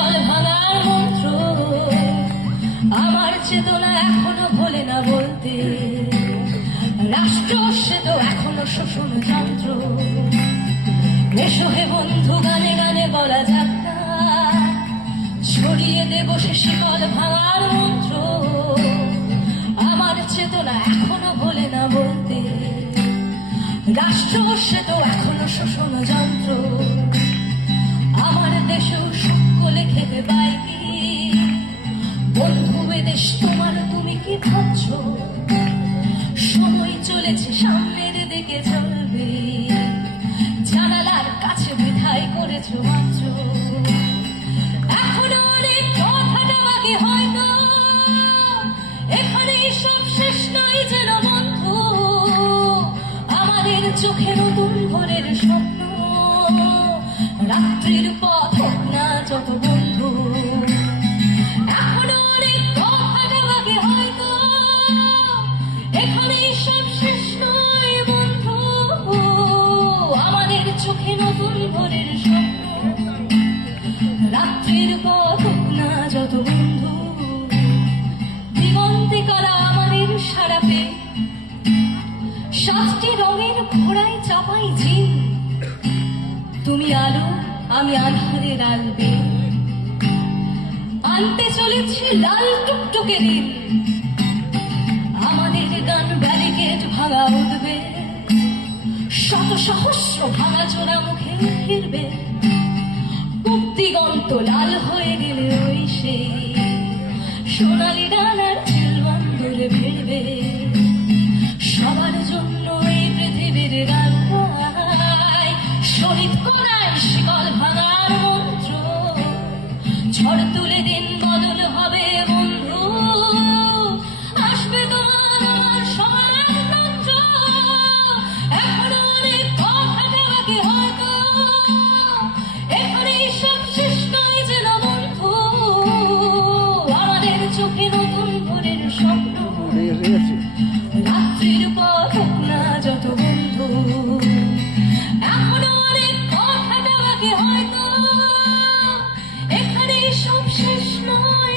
শিকল ভাঙার মন্ত্র। আমার চেতনা এখনও ভোলে না বলতে। রাষ্ট্র সে তো এখনও শোষণ যন্ত্র। এসো বন্ধু, গানে গানে বলা যাক না। ছড়িয়ে দেব সে শিকল ভাঙার মন্ত্র। আমার চেতনা এখনও ভোলে না বলতে। রাষ্ট্র সে তো এখনও শোষণ সময় সামনের দিকে চলবে। জানালার কাছে করেছ সব যেন আমাদের নতুন ভোরের স্বপ্ন। রাত্রির পথ না যত সাতটি রঙের ঘোড়ায় চাপাই জিন। তুমি আলো, আমি আধারের আলবে আনতে চলেছি লাল টুকটুকে দিন। আমাদের গান ব্যারিকেড ভাঙা উঠবে। শত সহস্র ভাঙা চোরা মুখে ফিরবে। দিগন্ত লাল হয়ে গেলে ওই সেই সোনালি ডানার চিলবন্দরে ফিরবে হয়ে গেছে ঠিক আছে রাত্রির পথ না যত বন্ধু, এখনও অনেক কথা বাকি হয়তো এখানেই সব শেষ নয়।